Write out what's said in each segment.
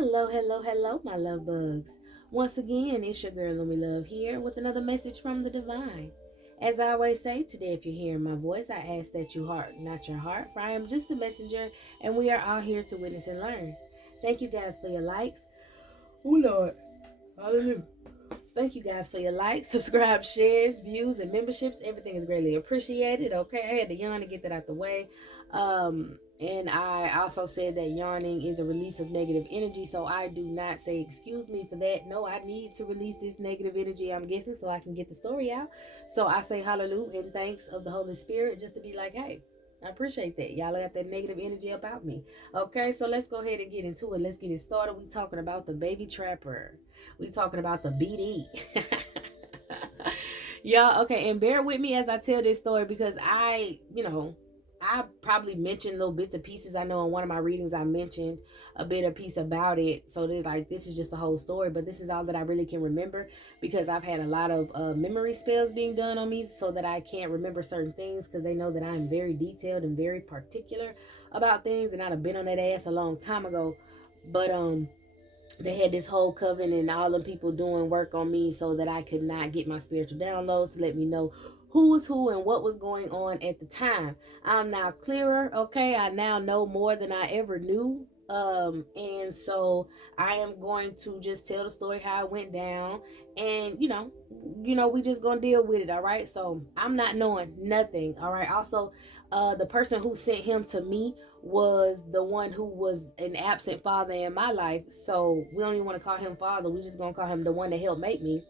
Hello, hello, hello, my love bugs. Once again, it's your girl Lumi Love here with another message from the divine. As I always say, today, if you're hearing my voice, I ask that you heart, not your heart, for I am just a messenger, and we are all here to witness and learn. Thank you guys for your likes. Oh Lord, hallelujah. Thank you guys for your likes, subscribe, shares, views, and memberships. Everything is greatly appreciated. Okay, I had to yawn to get that out the way. And I also said that yawning is a release of negative energy, so I do not say excuse me for that. No, I need to release this negative energy, I'm guessing, so I can get the story out. So I say hallelujah and thanks of the Holy Spirit just to be like, hey, I appreciate that. Y'all got that negative energy about me. Okay, so let's go ahead and get into it. Let's get it started. We talking about the baby trapper. We talking about the BD. Y'all, okay, and bear with me as I tell this story because I probably mentioned little bits and pieces. I know in one of my readings I mentioned a bit of piece about it. So that like this is just the whole story, but this is all that I really can remember because I've had a lot of memory spells being done on me so that I can't remember certain things because they know that I am very detailed and very particular about things, and I'd have been on that ass a long time ago. But they had this whole coven and all them people doing work on me so that I could not get my spiritual downloads to let me know who was who and what was going on at the time. I'm now clearer, okay? I now know more than I ever knew. And so I am going to just tell the story how it went down, and we just gonna deal with it, all right? So I'm not knowing nothing, all right. Also, the person who sent him to me was the one who was an absent father in my life. So we don't even want to call him father. We just gonna call him the one that helped make me.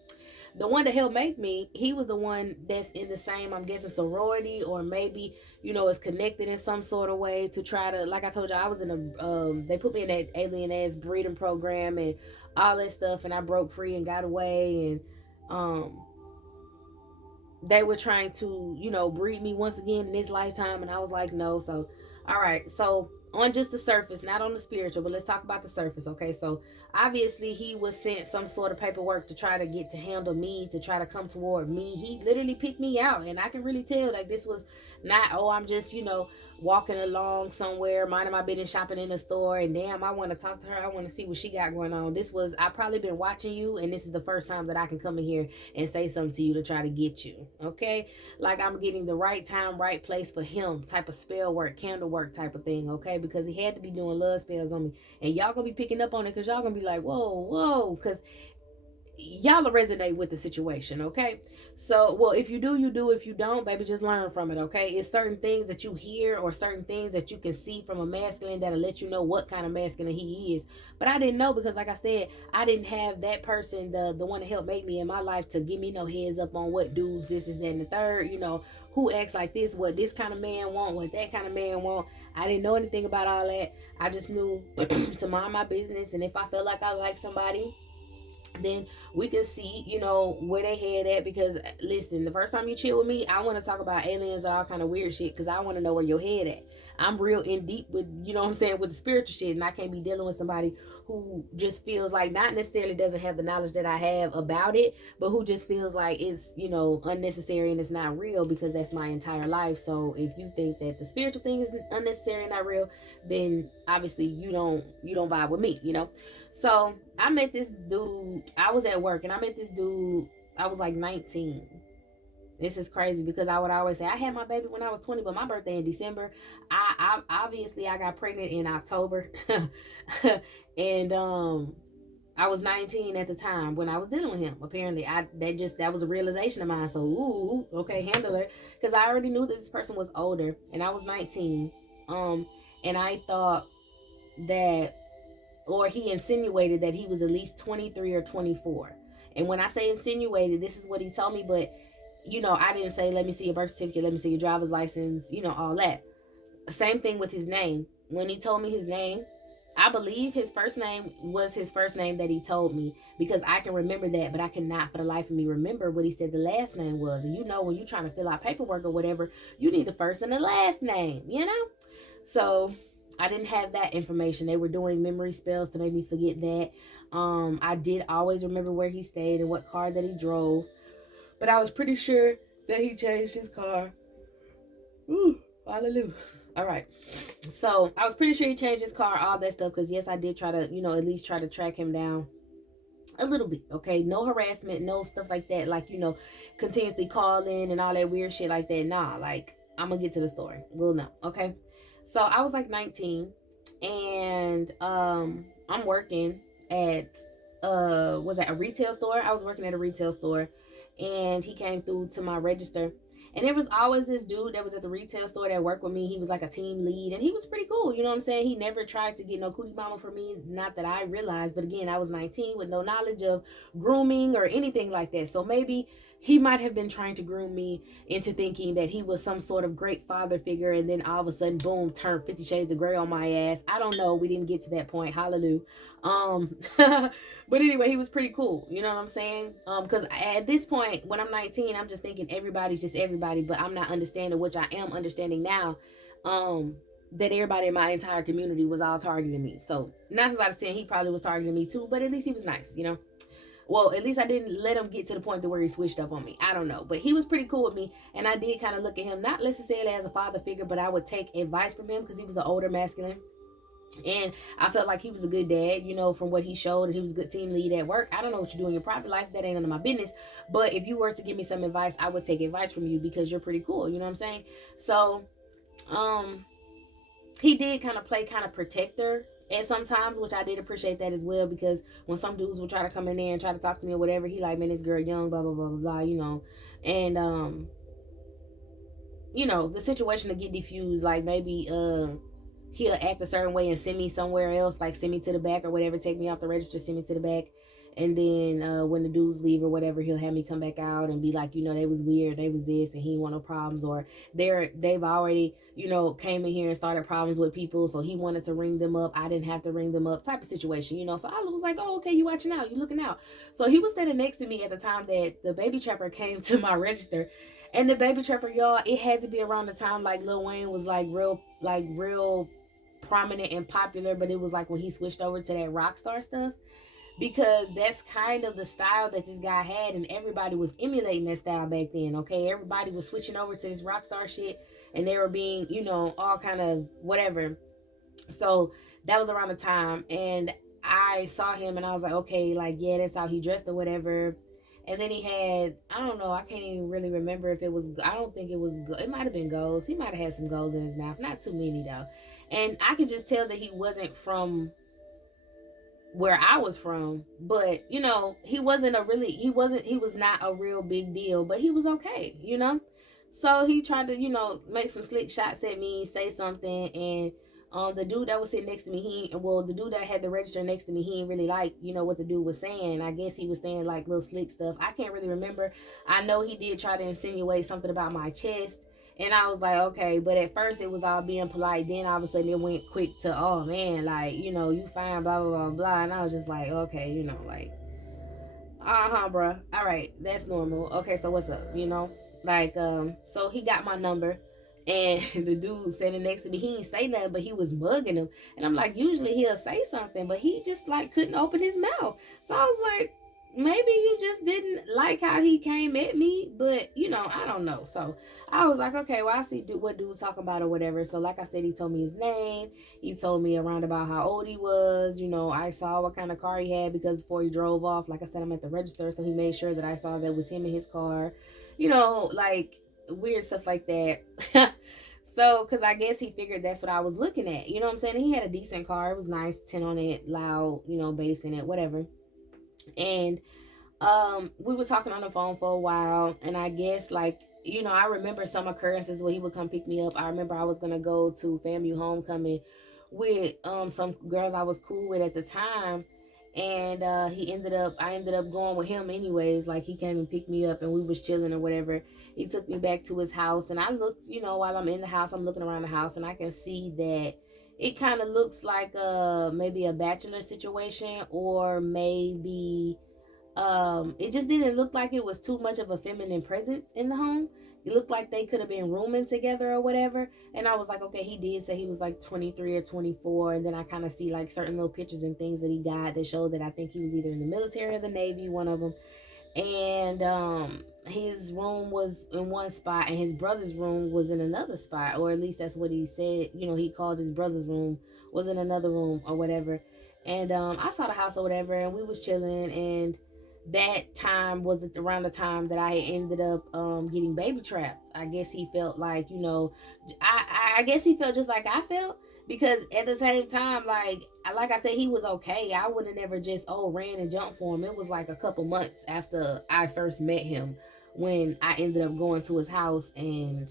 The one that helped make me, he was the one that's in the same, I'm guessing, sorority, or maybe, is connected in some sort of way to try to, like I told you, I was in they put me in that alien ass breeding program and all that stuff, and I broke free and got away, and um, they were trying to, breed me once again in this lifetime, and I was like, no. So all right, so on just the surface, not on the spiritual, but let's talk about the surface. Okay, so obviously he was sent some sort of paperwork to try to get to handle me, to try to come toward me. He literally picked me out, and I can really tell like this was not, oh, I'm just, walking along somewhere, minding my business, shopping in the store, and damn, I want to talk to her, I want to see what she got going on. This was, I probably been watching you, and this is the first time that I can come in here and say something to you to try to get you. Okay, like I'm getting the right time, right place for him type of spell work, candle work type of thing. Okay, because he had to be doing love spells on me, and y'all gonna be picking up on it because y'all gonna be like, whoa, because y'all will resonate with the situation. Okay, so well, if you do, you do. If you don't, baby, just learn from it. Okay, it's certain things that you hear or certain things that you can see from a masculine that'll let you know what kind of masculine he is. But I didn't know because, like I said, I didn't have that person, the one that helped make me in my life, to give me no heads up on what dudes this is that and the third, who acts like this, what this kind of man want, what that kind of man want. I didn't know anything about all that. I just knew to mind my business, and if I felt like I liked somebody, then we can see, where they head at. Because listen, the first time you chill with me, I want to talk about aliens and all kind of weird shit, because I want to know where your head at. I'm real in deep with, what I'm saying, with the spiritual shit, and I can't be dealing with somebody who just feels like, not necessarily doesn't have the knowledge that I have about it, but who just feels like it's, unnecessary and it's not real, because that's my entire life. So if you think that the spiritual thing is unnecessary and not real, then obviously you don't vibe with me. So I met this dude. I was at work and I met this dude. I was like 19. This is crazy because I would always say I had my baby when I was 20, but my birthday in December. I obviously I got pregnant in October, and I was 19 at the time when I was dealing with him. Apparently, that was a realization of mine. So ooh, okay, handle it, because I already knew that this person was older, and I was 19. And I thought that, or he insinuated that he was at least 23 or 24. And when I say insinuated, this is what he told me, but I didn't say, let me see your birth certificate, let me see your driver's license, all that. Same thing with his name. When he told me his name, I believe his first name was his first name that he told me, because I can remember that, but I cannot for the life of me remember what he said the last name was. And when you're trying to fill out paperwork or whatever, you need the first and the last name. So I didn't have that information. They were doing memory spells to make me forget that. I did always remember where he stayed and what car that he drove, but I was pretty sure that he changed his car. Ooh, hallelujah. All right. So I was pretty sure he changed his car, all that stuff, because yes, I did try to, at least try to track him down a little bit. Okay, no harassment, no stuff like that, like continuously calling and all that weird shit like that. Nah, like I'm gonna get to the story. We'll know. Okay, so I was like 19, and I'm working at was that a retail store? I was working at a retail store, and he came through to my register. And there was always this dude that was at the retail store that worked with me. He was like a team lead, and he was pretty cool. You know what I'm saying? He never tried to get no cootie mama for me, not that I realized. But again, I was 19 with no knowledge of grooming or anything like that. So maybe he might have been trying to groom me into thinking that he was some sort of great father figure, and then all of a sudden, boom, turned 50 Shades of Grey on my ass. I don't know. We didn't get to that point. Hallelujah. But anyway, he was pretty cool. You know what I'm saying? Because at this point, when I'm 19, I'm just thinking everybody's just everybody, but I'm not understanding, which I am understanding now. That everybody in my entire community was all targeting me. So 9 out of 10, he probably was targeting me too, but at least he was nice. Well, at least I didn't let him get to the point to where he switched up on me. I don't know. But he was pretty cool with me. And I did kind of look at him, not necessarily as a father figure, but I would take advice from him because he was an older masculine. And I felt like he was a good dad, from what he showed, and he was a good team lead at work. I don't know what you do in your private life. That ain't none of my business. But if you were to give me some advice, I would take advice from you because you're pretty cool. You know what I'm saying? So, um, he did kind of play kind of protector at sometimes, which I did appreciate that as well, because when some dudes would try to come in there and try to talk to me or whatever, he like, man, this girl young, blah blah blah blah blah. And the situation to get diffused, like maybe he'll act a certain way and send me somewhere else, like send me to the back or whatever, take me off the register, send me to the back. And then when the dudes leave or whatever, he'll have me come back out and be like, they was weird, they was this, and he ain't want no problems, or they've already, came in here and started problems with people, so he wanted to ring them up. I didn't have to ring them up, type of situation. So I was like, oh, okay, you watching out, you looking out. So he was standing next to me at the time that the baby trapper came to my register. And the baby trapper, y'all, it had to be around the time like Lil Wayne was like real prominent and popular, but it was like when he switched over to that rock star stuff, because that's kind of the style that this guy had, and everybody was emulating that style back then. Okay, everybody was switching over to this rock star shit, and they were being, all kind of whatever. So that was around the time, and I saw him, and I was like, okay, like, yeah, that's how he dressed or whatever. And then he had, I don't know, I can't even really remember if it was, I don't think it was, it might have been golds. He might have had some golds in his mouth, not too many though. And I could just tell that he wasn't from where I was from, but he was not a real big deal, but he was okay. So he tried to, make some slick shots at me, say something, and the dude that was sitting next to me, the dude that had the register next to me, he didn't really like, what the dude was saying. I guess he was saying like little slick stuff. I can't really remember. I know he did try to insinuate something about my chest. And I was like, okay, but at first it was all being polite. Then all of a sudden it went quick to, oh man, like, you fine, blah, blah, blah, blah. And I was just like, okay, like, bro. All right, that's normal. Okay, so what's up, Like, so he got my number. And the dude standing next to me, he didn't say nothing, but he was mugging him. And I'm like, usually he'll say something, but he just like couldn't open his mouth. So I was like, maybe you just didn't like how he came at me, but I don't know. So I was like, okay, well, I see what dude's talking about or whatever. So like I said, he told me his name. He told me around about how old he was. I saw what kind of car he had, because before he drove off, like I said, I'm at the register, so he made sure that I saw that was him in his car. Like weird stuff like that. So, because I guess he figured that's what I was looking at. You know what I'm saying? He had a decent car. It was nice, 10 on it, loud, bass in it, whatever. And we were talking on the phone for a while, and I guess like, I remember some occurrences where he would come pick me up. I remember I was gonna go to FAMU homecoming with some girls I was cool with at the time, and I ended up going with him anyways. Like, he came and picked me up, and we was chilling or whatever. He took me back to his house, and I looked, while I'm in the house, I'm looking around the house, and I can see that it kind of looks like maybe a bachelor situation, or maybe it just didn't look like it was too much of a feminine presence in the home. It looked like they could have been rooming together or whatever. And I was like, okay, he did say he was like 23 or 24. And then I kind of see like certain little pictures and things that he got that showed that I think he was either in the military or the Navy, one of them. And his room was in one spot and his brother's room was in another spot, or at least that's what he said. He called his brother's room was in another room or whatever. And I saw the house or whatever, and we was chilling. And that time was around the time that I ended up getting baby trapped. I guess he felt like, I guess he felt just like I felt, because at the same time, like I said, he was okay. I would have never just ran and jumped for him. It was like a couple months after I first met him when I ended up going to his house, and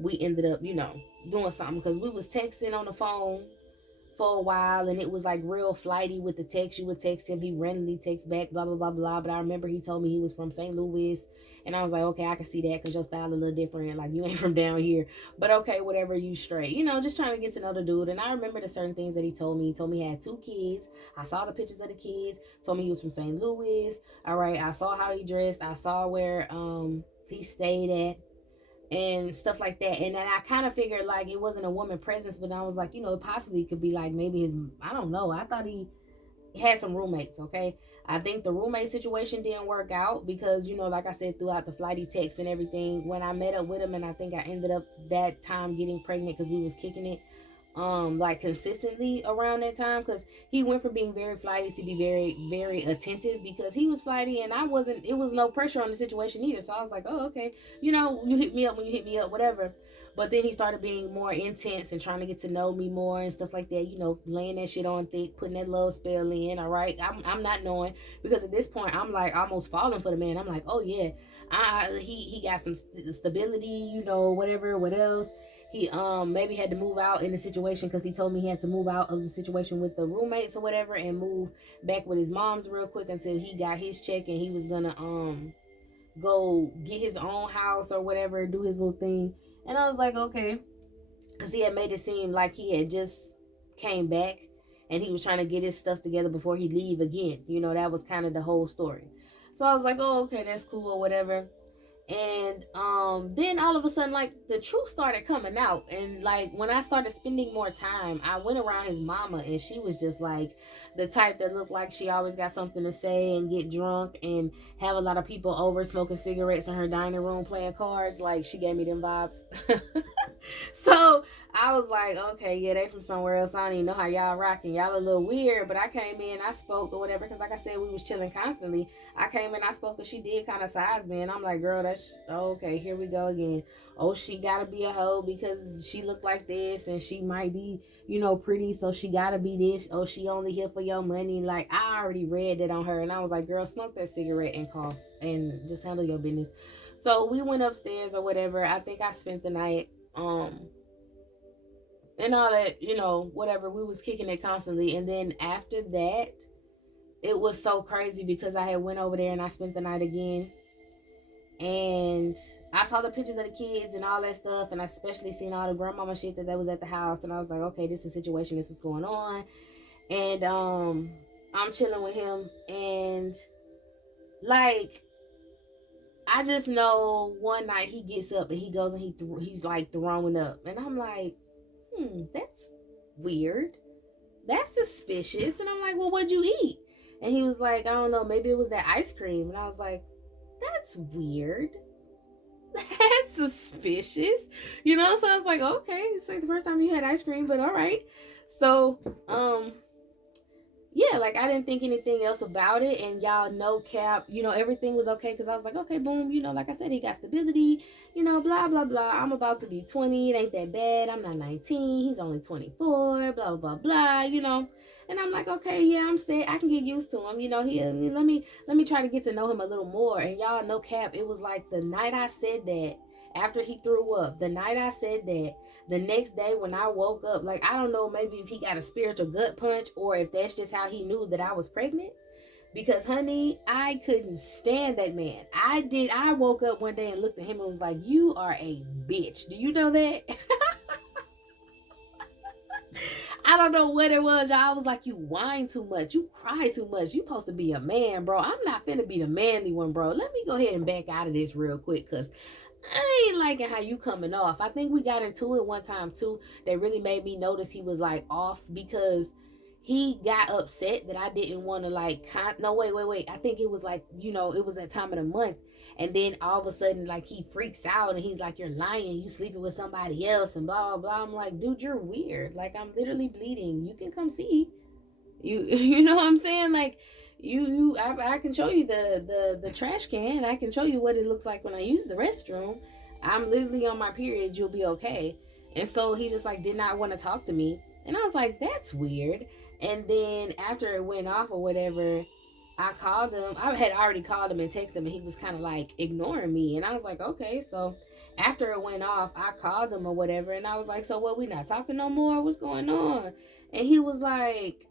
we ended up doing something, because we was texting on the phone for a while, and it was like real flighty with the text. You would text him, he randomly texts back, blah blah blah blah. But I remember he told me he was from St. Louis, and I was like, okay, I can see that, because your style a little different, like you ain't from down here. But okay, whatever, you straight, just trying to get to know the dude. And I remember the certain things that he told me. He told me he had 2 kids. I saw the pictures of the kids. Told me he was from St. Louis. All right, I saw how he dressed. I saw where he stayed at and stuff like that. And then I kind of figured like it wasn't a woman presence, but I was like, it possibly could be like maybe his, I don't know. I thought he had some roommates. Okay, I think the roommate situation didn't work out because, like I said, throughout the flighty text and everything, when I met up with him, and I think I ended up that time getting pregnant because we was kicking it like consistently around that time, because he went from being very flighty to be very very attentive, because he was flighty and I wasn't. It was no pressure on the situation either, so I was like, oh okay, you hit me up when you hit me up, whatever. But then he started being more intense and trying to get to know me more and stuff like that, laying that shit on thick, putting that love spell in. All right, I'm not knowing, because at this point I'm like almost falling for the man. I'm like, oh yeah, he got some stability, whatever. What else? He maybe had to move out in the situation, because he told me he had to move out of the situation with the roommates or whatever and move back with his mom's real quick until he got his check, and he was gonna go get his own house or whatever, do his little thing. And I was like, okay, because he had made it seem like he had just came back and he was trying to get his stuff together before he leave again. That was kind of the whole story. So I was like, oh okay, that's cool or whatever. And then all of a sudden, like, the truth started coming out. And like when I started spending more time, I went around his mama, and she was just like the type that looked like she always got something to say and get drunk and have a lot of people over smoking cigarettes in her dining room playing cards. Like, she gave me them vibes. So I was like, okay, yeah, they from somewhere else. I don't even know how y'all rocking. Y'all a little weird. But I came in, I spoke or whatever, because like I said, we was chilling constantly. I came in, I spoke, and she did kind of size me. And I'm like, girl, that's okay, here we go again. Oh, she gotta be a hoe because she looked like this, and she might be, pretty, so she gotta be this. Oh, she only here for your money. Like, I already read that on her. And I was like, girl, smoke that cigarette and cough and just handle your business. So we went upstairs or whatever. I think I spent the night and all that, whatever. We was kicking it constantly. And then after that, it was so crazy because I had went over there and I spent the night again. And I saw the pictures of the kids and all that stuff, and I especially seen all the grandmama shit that was at the house. And I was like, okay, this is a situation, this is going on. And I'm chilling with him, and like, I just know one night he gets up and he goes and he's like throwing up, and I'm like, that's weird. That's suspicious. And I'm like, well, what'd you eat? And he was like, I don't know, maybe it was that ice cream. And I was like, that's weird. That's suspicious. So I was like, okay, it's like the first time you had ice cream, but all right. So, yeah, like, I didn't think anything else about it. And y'all, no cap, everything was okay, because I was like, okay, boom, like I said, he got stability, blah blah blah. I'm about to be 20, it ain't that bad. I'm not 19, he's only 24, blah blah blah, and I'm like, okay, yeah, I'm staying, I can get used to him. Let me try to get to know him a little more. And y'all, no cap, it was like the night I said that, after he threw up, the night I said that, the next day when I woke up, like, I don't know, maybe if he got a spiritual gut punch, or if that's just how he knew that I was pregnant. Because, honey, I couldn't stand that man. I woke up one day and looked at him and was like, you are a bitch. Do you know that? I don't know what it was, y'all. I was like, you whine too much. You cry too much. You supposed to be a man, bro. I'm not finna be the manly one, bro. Let me go ahead and back out of this real quick, because I ain't liking how you coming off. I think we got into it one time too that really made me notice he was like off, because he got upset that I didn't want to like no wait I think it was like, you know, it was that time of the month, and then all of a sudden like he freaks out and he's like, you're lying, you sleeping with somebody else and blah blah blah. I'm like, dude, you're weird, like I'm literally bleeding, you can come see. You know what I'm saying? Like I can show you the trash can, I can show you what it looks like when I use the restroom. I'm literally on my period, you'll be okay. And so he just like did not want to talk to me, and I was like, that's weird. And then after it went off or whatever, I called him. I had already called him and texted him, and he was kind of like ignoring me, and I was like, okay. So after it went off, I called him or whatever, and I was like, so what, we not talking no more, what's going on? And he was like,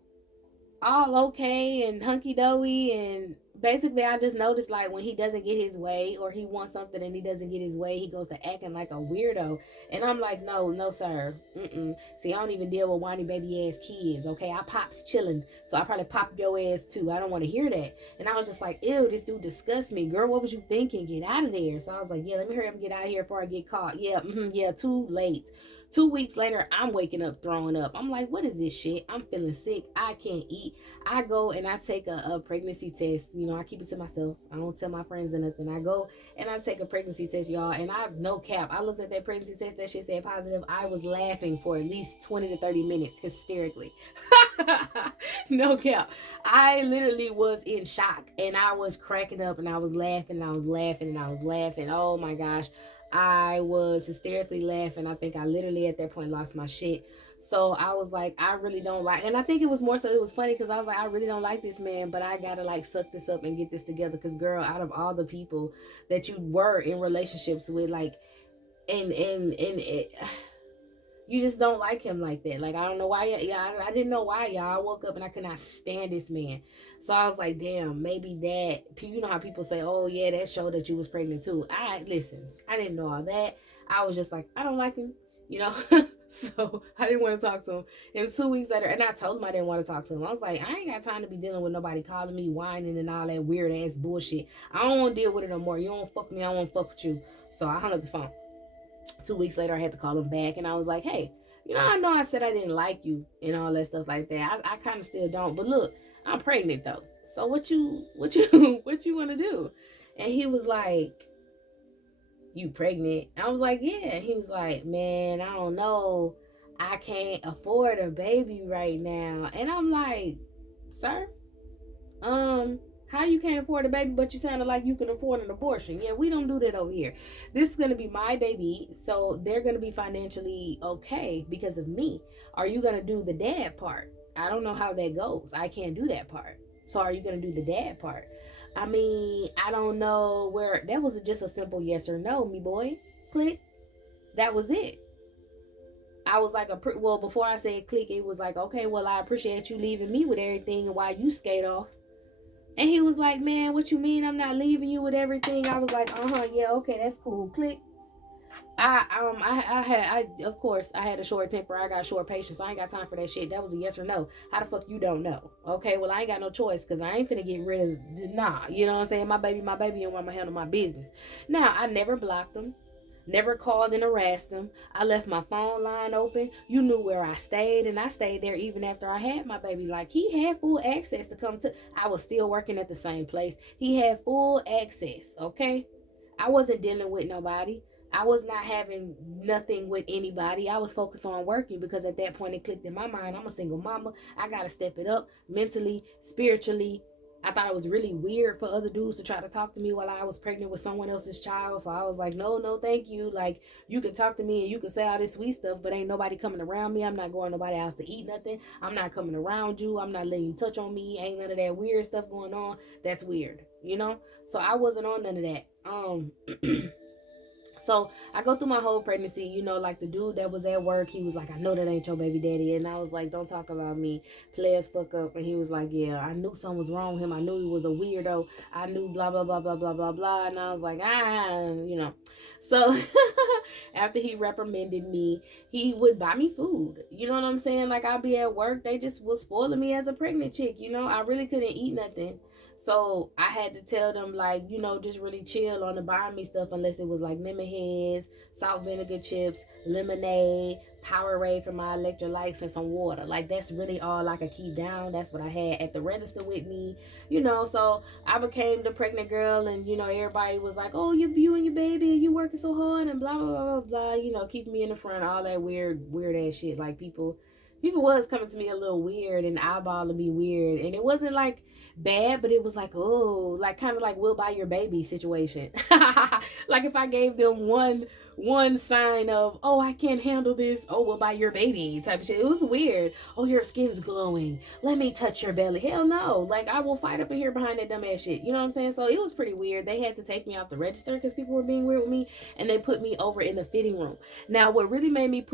all okay and hunky dory. And basically, I just noticed like when he doesn't get his way or he wants something and he doesn't get his way, he goes to acting like a weirdo. And I'm like, no, no, sir. Mm-mm. See, I don't even deal with whiny baby ass kids. Okay, I pops chilling, so I probably pop your ass too. I don't want to hear that. And I was just like, ew, this dude disgusts me, girl. What was you thinking? Get out of there. So I was like, yeah, let me hurry up and get out of here before I get caught. Yeah, yeah, too late. 2 weeks later, I'm waking up throwing up. I'm like, what is this shit? I'm feeling sick. I can't eat. I go and I take a pregnancy test. You know, I keep it to myself. I don't tell my friends or nothing. I go and I take a pregnancy test, y'all. And I, no cap, I looked at that pregnancy test. That shit said positive. I was laughing for at least 20 to 30 minutes hysterically. No cap. I literally was in shock. And I was cracking up and I was laughing and I was laughing and I was laughing. Oh my gosh. I was hysterically laughing. I think I literally at that point lost my shit. So I was like, I really don't like, and I think it was more so, it was funny because I was like, I really don't like this man, but I gotta like suck this up and get this together. Because girl, out of all the people that you were in relationships with, like, and it, you just don't like him like that. Like, I don't know why. Yeah, I didn't know why, y'all. I woke up and I could not stand this man. So I was like, damn, maybe that, you know how people say, oh yeah, that showed that you was pregnant too. Listen, I didn't know all that. I was just like, I don't like him, you know. So I didn't want to talk to him. And 2 weeks later, and I told him I didn't want to talk to him. I was like, I ain't got time to be dealing with nobody calling me, whining and all that weird ass bullshit. I don't want to deal with it no more. You don't fuck me, I won't fuck with you. So I hung up the phone. 2 weeks later, I had to call him back, and I was like, hey, you know, I know I said I didn't like you and all that stuff like that. I kind of still don't, but look, I'm pregnant though. So what you what you want to do? And he was like, you pregnant? I was like, yeah. And he was like, man, I don't know, I can't afford a baby right now. And I'm like, sir, how you can't afford a baby, but you sounded like you can afford an abortion? Yeah, we don't do that over here. This is gonna be my baby, so they're gonna be financially okay because of me. Are you gonna do the dad part? I don't know how that goes. I can't do that part. So are you gonna do the dad part? I mean, I don't know where. That was just a simple yes or no, me boy. Click. That was it. I was like, well, before I said click, it was like, okay, well, I appreciate you leaving me with everything and while you skate off. And he was like, man, what you mean I'm not leaving you with everything? I was like, yeah, okay, that's cool. Click. Of course, I had a short temper. I got short patience. I ain't got time for that shit. That was a yes or no. How the fuck you don't know? Okay, well, I ain't got no choice because I ain't finna get rid of, nah, you know what I'm saying? My baby, and I'm gonna handle my business. Now, I never blocked him. Never called and harassed him. I left my phone line open. You knew where I stayed, and I stayed there even after I had my baby. Like, he had full access to come to. I was still working at the same place. He had full access, okay? I wasn't dealing with nobody. I was not having nothing with anybody. I was focused on working because at that point it clicked in my mind. I'm a single mama. I got to step it up mentally, spiritually. I thought it was really weird for other dudes to try to talk to me while I was pregnant with someone else's child. So I was like, no, no, thank you. Like, you can talk to me and you can say all this sweet stuff, but ain't nobody coming around me. I'm not going to nobody else to eat nothing. I'm not coming around you. I'm not letting you touch on me. Ain't none of that weird stuff going on. That's weird, you know? So I wasn't on none of that. So I go through my whole pregnancy, you know, like the dude that was at work, he was like, I know that ain't your baby daddy. And I was like, don't talk about me. Play as fuck up. And he was like, yeah, I knew something was wrong with him. I knew he was a weirdo. I knew blah, blah, blah, blah, blah, blah, blah. And I was like, you know. So after he reprimanded me, he would buy me food. You know what I'm saying? Like, I'd be at work. They just was spoiling me as a pregnant chick. You know, I really couldn't eat nothing. So I had to tell them, like, just really chill on the buying me stuff unless it was like lemon heads, salt vinegar chips, lemonade, Powerade for my electrolytes, and some water. Like, that's really all I could keep down. That's what I had at the register with me, So I became the pregnant girl, and everybody was like, "Oh, you and your baby, and you working so hard," and blah blah blah blah blah. Keeping me in the front, all that weird ass shit. Like, people was coming to me a little weird and eyeballing me weird, and it wasn't like bad, but it was like, oh, like kind of like we'll buy your baby situation. Like, if I gave them one sign of, oh, I can't handle this, oh, we'll buy your baby type of shit. It was weird. Oh, your skin's glowing, let me touch your belly. Hell no. Like, I will fight up in here behind that dumb ass shit. You know what I'm saying? So it was pretty weird. They had to take me off the register because people were being weird with me, and they put me over in the fitting room. Now, what really made me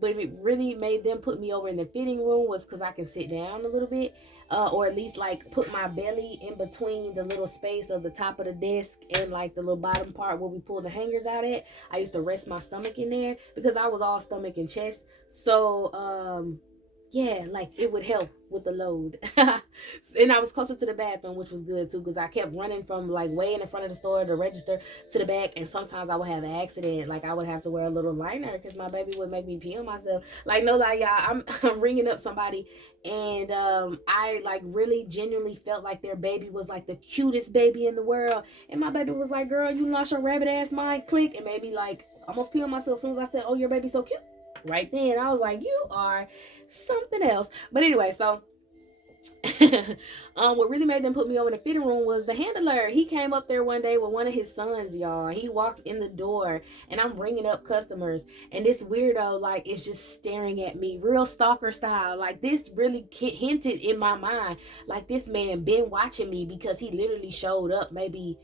but it really made them put me over in the fitting room was because I can sit down a little bit, or at least like put my belly in between the little space of the top of the desk and like the little bottom part where we pull the hangers out at. I used to rest my stomach in there because I was all stomach and chest. So yeah, like it would help with the load. And I was closer to the bathroom, which was good too, because I kept running from like way in the front of the store, the register, to the back, and sometimes I would have an accident. Like, I would have to wear a little liner because my baby would make me pee on myself. Like, no lie, y'all, I'm ringing up somebody, and I like really genuinely felt like their baby was like the cutest baby in the world, and my baby was like, "Girl, you lost your rabbit ass mind." Click, and made me like almost pee on myself as soon as I said, "Oh, your baby's so cute." Right then, I was like, "You are something else." But anyway, so what really made them put me over in the fitting room was the handler. He came up there one day with one of his sons, y'all. He walked in the door, and I'm ringing up customers, and this weirdo like is just staring at me, real stalker style. Like, this really hinted in my mind, like, this man been watching me, because he literally showed up maybe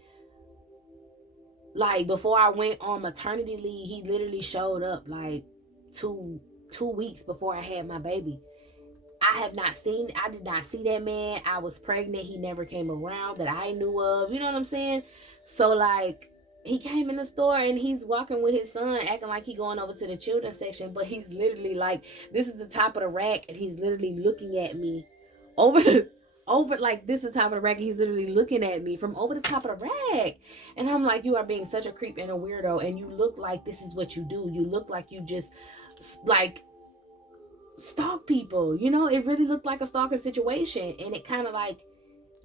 like before I went on maternity leave. He literally showed up like two weeks before I had my baby. I did not see that man. I was pregnant. He never came around that I knew of. You know what I'm saying? So, like, he came in the store, and he's walking with his son, acting like he going over to the children's section, but he's literally like, this is the top of the rack, and he's literally looking at me over the, over, like, this is the top of the rack, and he's literally looking at me from over the top of the rack. And I'm like, you are being such a creep and a weirdo, and you look like this is what you do. You look like you just, like, stalk people. It really looked like a stalking situation, and it kind of like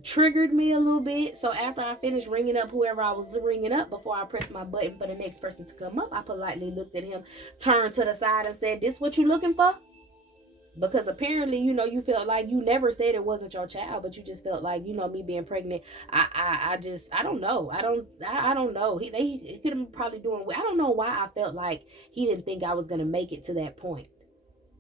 triggered me a little bit. So after I finished ringing up whoever I was ringing up, before I pressed my button for the next person to come up, I politely looked at him, turned to the side, and said, "This what you looking for?" Because apparently, you felt like, you never said it wasn't your child, but you just felt like, me being pregnant. I don't know. I don't know. He could have probably doing. I don't know why I felt like he didn't think I was gonna make it to that point.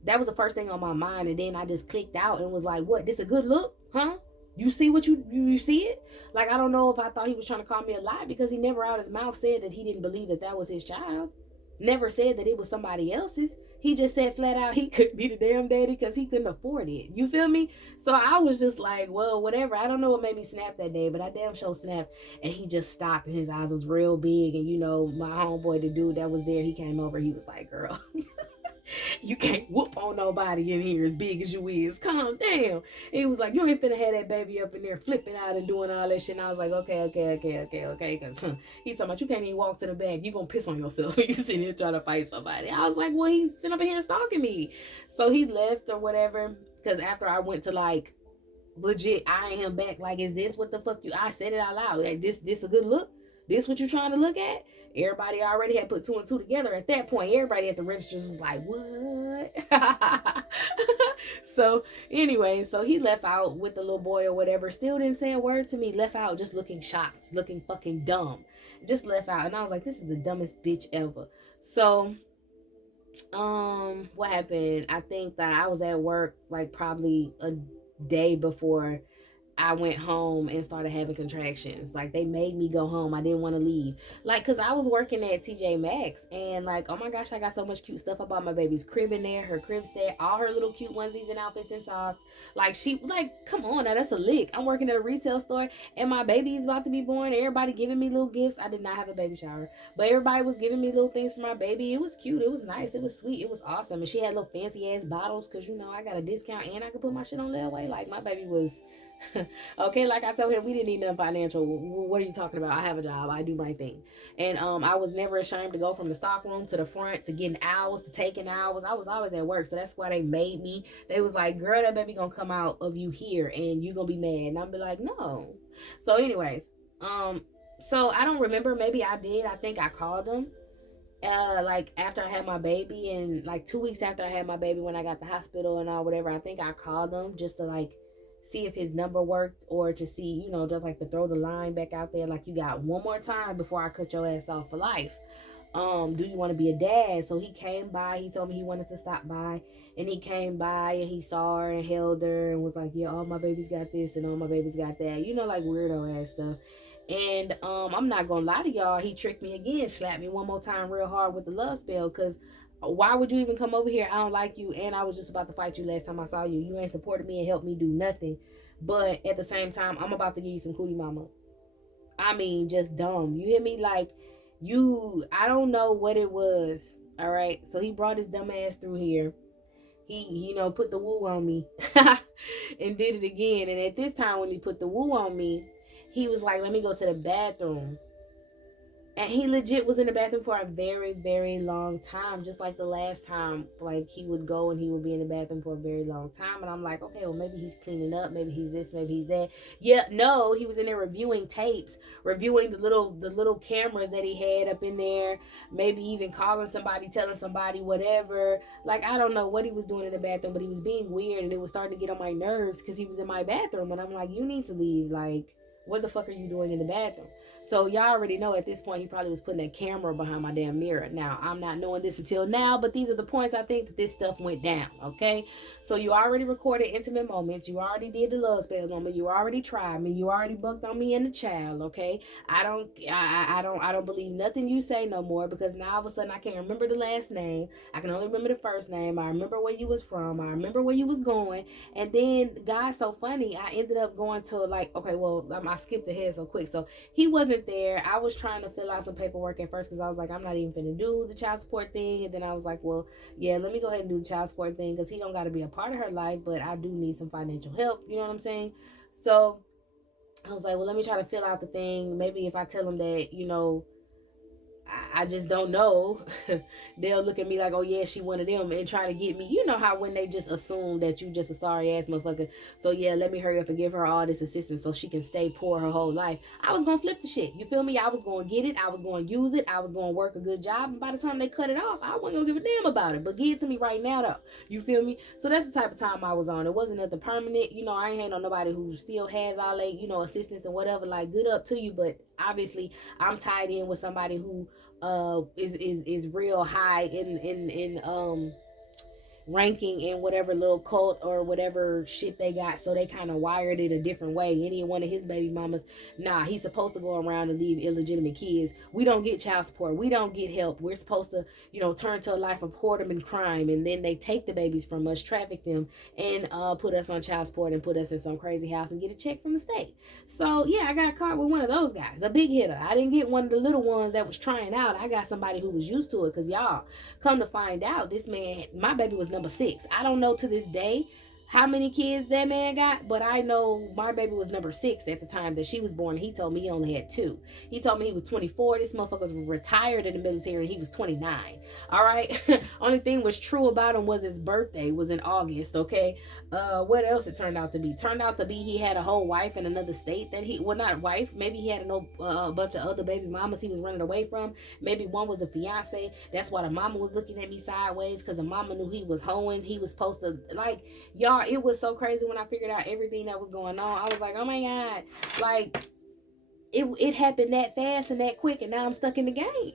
That was the first thing on my mind, and then I just clicked out and was like, "What? This a good look, huh? You see what you see it?" Like, I don't know if I thought he was trying to call me a lie, because he never out his mouth said that he didn't believe that that was his child. Never said that it was somebody else's. He just said flat out he couldn't be the damn daddy because he couldn't afford it. You feel me? So I was just like, well, whatever. I don't know what made me snap that day, but I damn sure snapped. And he just stopped, and his eyes was real big. And my homeboy, the dude that was there, he came over. He was like, "Girl, you can't whoop on nobody in here as big as you is. Calm down." He was like, "You ain't finna have that baby up in there flipping out and doing all that shit." And I was like, okay. Because he talking about, you can't even walk to the back. You gonna piss on yourself if you sitting here trying to fight somebody. I was like, well, he's sitting up in here stalking me. So he left or whatever. Because after I went to like legit eyeing him back, like, is this what the fuck you? I said it out loud. Like, this a good look? This what you trying to look at? Everybody already had put two and two together at that point. Everybody at the registers was like, what? So anyway, so he left out with the little boy or whatever. Still didn't say a word to me. Left out just looking shocked, looking fucking dumb. Just left out. And I was like, this is the dumbest bitch ever. So what happened? I think that I was at work like probably a day before I went home and started having contractions. Like, they made me go home. I didn't want to leave. Like, because I was working at TJ Maxx, and like, oh my gosh, I got so much cute stuff. I bought my baby's crib in there, her crib set, all her little cute onesies and outfits and socks. Like, come on now, that's a lick. I'm working at a retail store, and my baby is about to be born. Everybody giving me little gifts. I did not have a baby shower, but everybody was giving me little things for my baby. It was cute. It was nice. It was sweet. It was awesome. And she had little fancy ass bottles, because, I got a discount, and I could put my shit on layaway. Like, my baby was Okay, like I told him, we didn't need nothing financial. What are you talking about? I have a job. I do my thing. And I was never ashamed to go from the stock room to the front to getting hours to taking hours. I was always at work, so that's why they made me. They was like, girl, that baby gonna come out of you here and you gonna be mad. And I'll be like, no. So anyways, um so I don't remember, maybe I did. I think I called him like after I had my baby, and like 2 weeks after I had my baby, when I got the hospital and all whatever, I think I called him just to like see if his number worked, or to see, just like to throw the line back out there, like, you got one more time before I cut your ass off for life. Do you want to be a dad? So he came by, he told me he wanted to stop by, and he came by and he saw her and held her and was like, yeah, all my babies got this and all my babies got that, like weirdo ass stuff. And I'm not gonna lie to y'all, he tricked me again, slapped me one more time real hard with the love spell. Because why would you even come over here? I don't like you, and I was just about to fight you last time I saw you. You ain't supported me and helped me do nothing. But at the same time, I'm about to give you some cootie mama. I mean, just dumb. You hear me? Like, I don't know what it was. All right. So he brought his dumb ass through here. He put the woo on me and did it again. And at this time, when he put the woo on me, he was like, let me go to the bathroom. And he legit was in the bathroom for a very, very long time, just like the last time. Like, he would go and he would be in the bathroom for a very long time. And I'm like, okay, well, maybe he's cleaning up. Maybe he's this, maybe he's that. Yeah, no, he was in there reviewing tapes, reviewing the little cameras that he had up in there. Maybe even calling somebody, telling somebody, whatever. Like, I don't know what he was doing in the bathroom, but he was being weird. And it was starting to get on my nerves because he was in my bathroom. And I'm like, you need to leave. Like, what the fuck are you doing in the bathroom? So y'all already know at this point he probably was putting a camera behind my damn mirror. Now, I'm not knowing this until now, but these are the points I think that this stuff went down, okay? So you already recorded intimate moments. You already did the love spells on me. You already tried me. You already bucked on me and the child, okay? I don't believe nothing you say no more, because now all of a sudden I can't remember the last name. I can only remember the first name. I remember where you was from. I remember where you was going. And then, God's so funny, I ended up going to, like, okay, well, I skipped ahead so quick. So he wasn't there. I was trying to fill out some paperwork at first because I was like, I'm not even finna do the child support thing. And then I was like, well, yeah, let me go ahead and do the child support thing, because he don't got to be a part of her life, but I do need some financial help. You know what I'm saying? So I was like, well, let me try to fill out the thing. Maybe if I tell him that, I just don't know, they'll look at me like, oh yeah, she one of them, and try to get me. You know how when they just assume that you just a sorry ass motherfucker. So yeah, let me hurry up and give her all this assistance so she can stay poor her whole life. I was gonna flip the shit. You feel me? I was gonna get it. I was gonna use it. I was gonna work a good job. And by the time they cut it off, I wasn't gonna give a damn about it. But give it to me right now though. You feel me? So that's the type of time I was on. It wasn't nothing permanent. I ain't hating on nobody who still has all that, assistance and whatever. Like, good up to you. But obviously I'm tied in with somebody who is real high in ranking in whatever little cult or whatever shit they got. So they kind of wired it a different way. Any one of his baby mamas, nah, he's supposed to go around and leave illegitimate kids. We don't get child support. We don't get help. We're supposed to, turn to a life of whoredom and crime. And then they take the babies from us, traffic them, and put us on child support and put us in some crazy house and get a check from the state. So yeah, I got caught with one of those guys, a big hitter. I didn't get one of the little ones that was trying out. I got somebody who was used to it. Because y'all, come to find out, this man, my baby was number 6. I don't know to this day how many kids that man got, but I know my baby was number 6 at the time that she was born. He told me he only had 2. He told me he was 24. This motherfucker was retired in the military and he was 29. All right. Only thing was true about him was his birthday was in August. Okay. What else it turned out to be? Turned out to be he had a whole wife in another state that not wife. Maybe he had a bunch of other baby mamas he was running away from. Maybe one was the fiance. That's why the mama was looking at me sideways, because the mama knew he was hoeing. He was supposed to, like, y'all, it was so crazy when I figured out everything that was going on. I was like, oh my God, like, it happened that fast and that quick, and now I'm stuck in the game.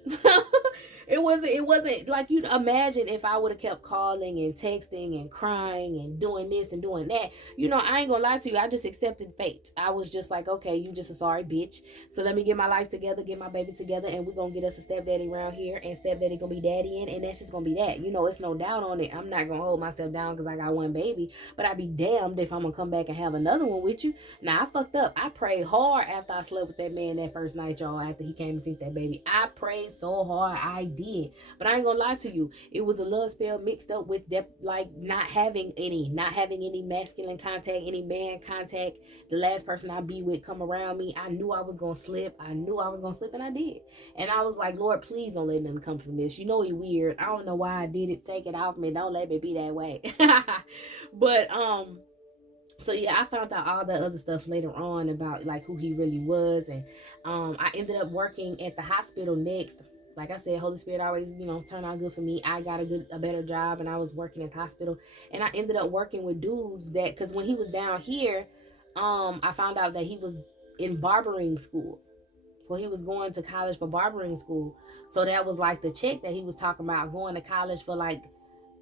It wasn't like, you'd imagine if I would have kept calling and texting and crying and doing this and doing that. I ain't gonna lie to you, I just accepted fate. I was just like, okay, you just a sorry bitch, so let me get my life together, get my baby together, and we're gonna get us a stepdaddy around here, and stepdaddy gonna be daddy in, and that's just gonna be that. It's no doubt on it. I'm not gonna hold myself down because I got one baby, but I'd be damned if I'm gonna come back and have another one with you. Now, I fucked up. I prayed hard after I slept with that man that first night, y'all, after he came to see that baby. I prayed so hard. I did. But I ain't gonna lie to you, it was a love spell mixed up with like not having any masculine contact, any man contact. The last person I be with come around me, I knew I was gonna slip. I knew I was gonna slip, and I did. And I was like, Lord, please don't let nothing come from this. You know he weird. I don't know why I did it. Take it off me. Don't let me be that way. But so yeah, I found out all the other stuff later on about like who he really was. And I ended up working at the hospital next. Like I said, Holy Spirit always, turn out good for me. I got a better job, and I was working at the hospital, and I ended up working with dudes that, because when he was down here, I found out that he was in barbering school. So he was going to college for barbering school. So that was like the check that he was talking about, going to college for like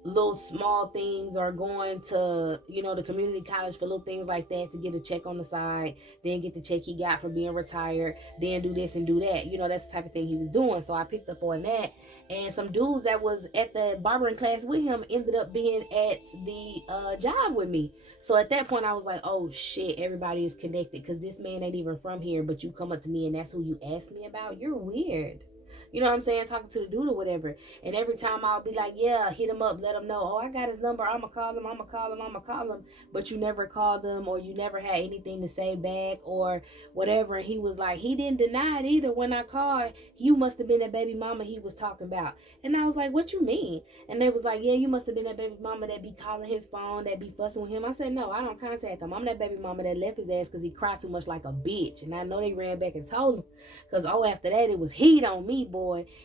little small things, or going to the community college for little things like that, to get a check on the side, then get the check he got for being retired, then do this and do that. That's the type of thing he was doing. So I picked up on that, and some dudes that was at the barbering class with him ended up being at the job with me. So at that point I was like, oh shit, everybody is connected, because this man ain't even from here, but you come up to me and that's who you ask me about. You're weird. You know what I'm saying? Talking to the dude or whatever. And every time I'll be like, yeah, hit him up, let him know. Oh, I got his number. I'm going to call him. I'm going to call him. I'm going to call him. But you never called him, or you never had anything to say back or whatever. And he was like, he didn't deny it either. When I called, you must have been that baby mama he was talking about. And I was like, what you mean? And they was like, yeah, you must have been that baby mama that be calling his phone, that be fussing with him. I said, no, I don't contact him. I'm that baby mama that left his ass because he cried too much like a bitch. And I know they ran back and told him, because after that, it was heat on me, boy.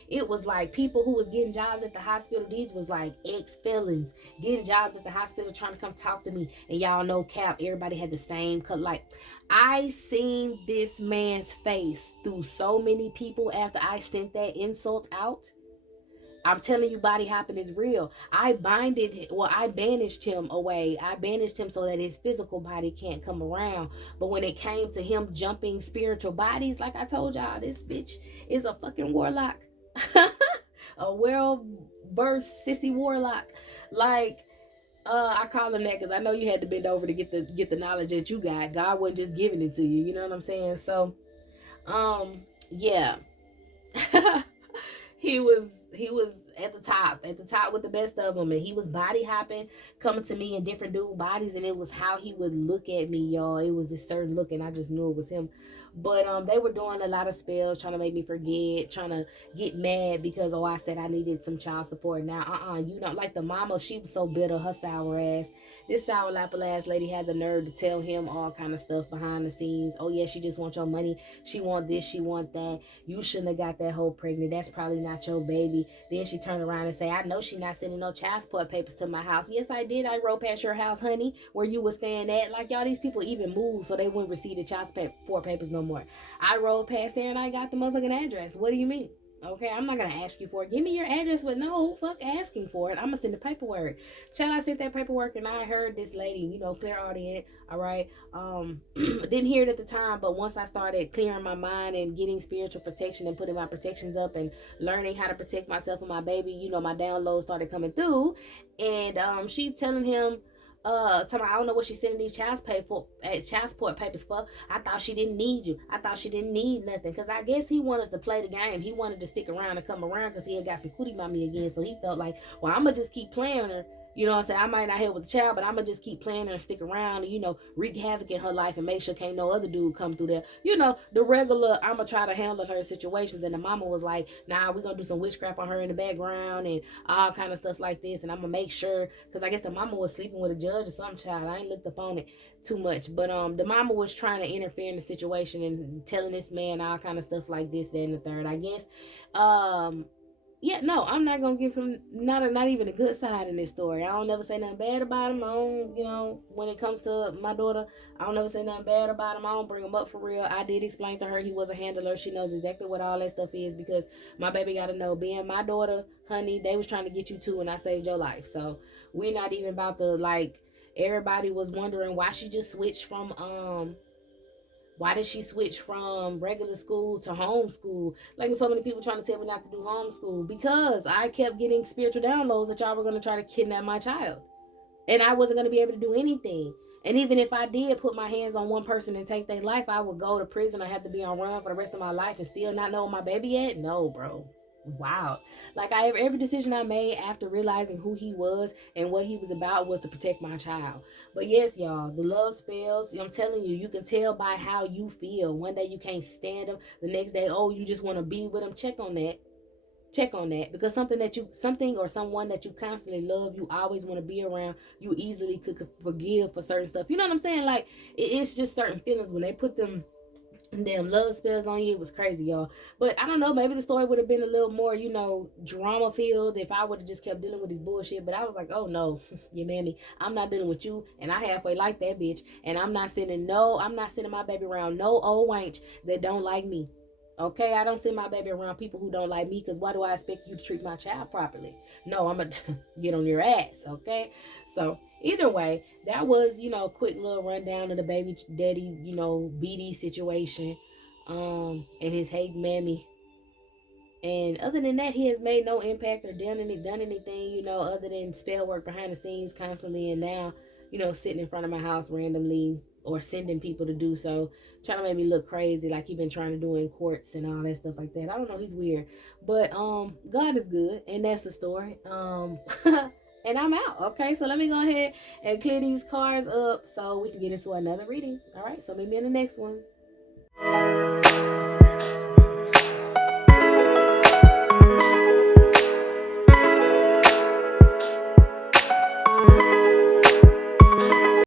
It was like people who was getting jobs at the hospital. These was like ex-felons getting jobs at the hospital, trying to come talk to me. And y'all know, cap, everybody had the same cut. Like, I seen this man's face through so many people after I sent that insult out. I'm telling you, body hopping is real. I banished him away. I banished him so that his physical body can't come around. But when it came to him jumping spiritual bodies, like I told y'all, this bitch is a fucking warlock. A well-versed sissy warlock. Like, I call him that because I know you had to bend over to get the knowledge that you got. God wasn't just giving it to you. You know what I'm saying? So, yeah. he was at the top with the best of them, and he was body hopping, coming to me in different dude bodies, and it was how he would look at me, y'all. It was this certain look, and I just knew it was him. But they were doing a lot of spells, trying to make me forget, trying to get mad because I said I needed some child support. Now, you know, like the mama, she was so bitter, her sour ass. This sour lapple ass lady had the nerve to tell him all kind of stuff behind the scenes. Oh yeah, she just wants your money. She want this, she want that. You shouldn't have got that hoe pregnant. That's probably not your baby. Then she turned around and say, I know she not sending no child support papers to my house. Yes, I did. I rode past your house, honey, where you was staying at. Like, y'all, these people even moved so they wouldn't receive the child support papers no more. I rode past there and I got the motherfucking address. What do you mean? Okay, I'm not gonna ask you for it. Give me your address. But no, fuck asking for it. I'm gonna send the paperwork. Child, I sent that paperwork, and I heard this lady, you know, clairaudient. All right. Didn't hear it at the time, but once I started clearing my mind and getting spiritual protection and putting my protections up and learning how to protect myself and my baby, you know, my downloads started coming through, and she telling him. Tell me, I don't know what she's sending these child support papers for. I thought she didn't need you. I thought she didn't need nothing. Because I guess he wanted to play the game. He wanted to stick around and come around because he had got some cootie mommy again. So he felt like, well, I'm going to just keep playing her. You know what I'm saying? I might not help with the child, but I'm going to just keep playing her and stick around and, you know, wreak havoc in her life and make sure can't no other dude come through there. You know, the regular, I'm going to try to handle her situations. And the mama was like, nah, we're going to do some witchcraft on her in the background and all kind of stuff like this. And I'm going to make sure, because I guess the mama was sleeping with a judge or some child. I ain't looked up on it too much. But the mama was trying to interfere in the situation and telling this man all kind of stuff like this, that, and the third. I guess, yeah, no, I'm not gonna give him not even a good side in this story. I don't never say nothing bad about him. I don't, you know, when it comes to my daughter, I don't never say nothing bad about him. I don't bring him up for real. I did explain to her he was a handler. She knows exactly what all that stuff is because my baby got to know, being my daughter, honey, they was trying to get you too, and I saved your life. So we're not even about to, like, everybody was wondering why she just switched from why did she switch from regular school to homeschool? Like, so many people trying to tell me not to do homeschool because I kept getting spiritual downloads that y'all were going to try to kidnap my child. And I wasn't going to be able to do anything. And even if I did put my hands on one person and take their life, I would go to prison. I had to be on run for the rest of my life and still not know my baby yet? No, bro. wow. Like every decision I made after realizing who he was and what he was about was to protect my child. But yes, y'all, the love spells, I'm telling you, you can tell by how you feel. One day you can't stand them. The next day, oh, you just want to be with them. Check on that, because something or someone that you constantly love, you always want to be around, you easily could forgive for certain stuff. You know what I'm saying? Like it's just certain feelings when they put them damn love spells on you. It was crazy, y'all. But I don't know, maybe the story would have been a little more, drama filled if I would have just kept dealing with this bullshit. But I was like, oh no, you mammy, I'm not dealing with you, and I halfway like that bitch, and I'm not sending my baby around no old wench that don't like me. Okay, I don't send my baby around people who don't like me, because why do I expect you to treat my child properly? No, I'm gonna get on your ass. Okay, so either way, that was, quick little rundown of the baby daddy, BD situation, and his hate mammy. And other than that, he has made no impact or done anything, other than spell work behind the scenes constantly. And now, sitting in front of my house randomly or sending people to do so, trying to make me look crazy, like he been trying to do in courts and all that stuff like that. I don't know, he's weird, but God is good, and that's the story. And I'm out. Okay, so let me go ahead and clear these cards up so we can get into another reading. All right, so meet me in the next one.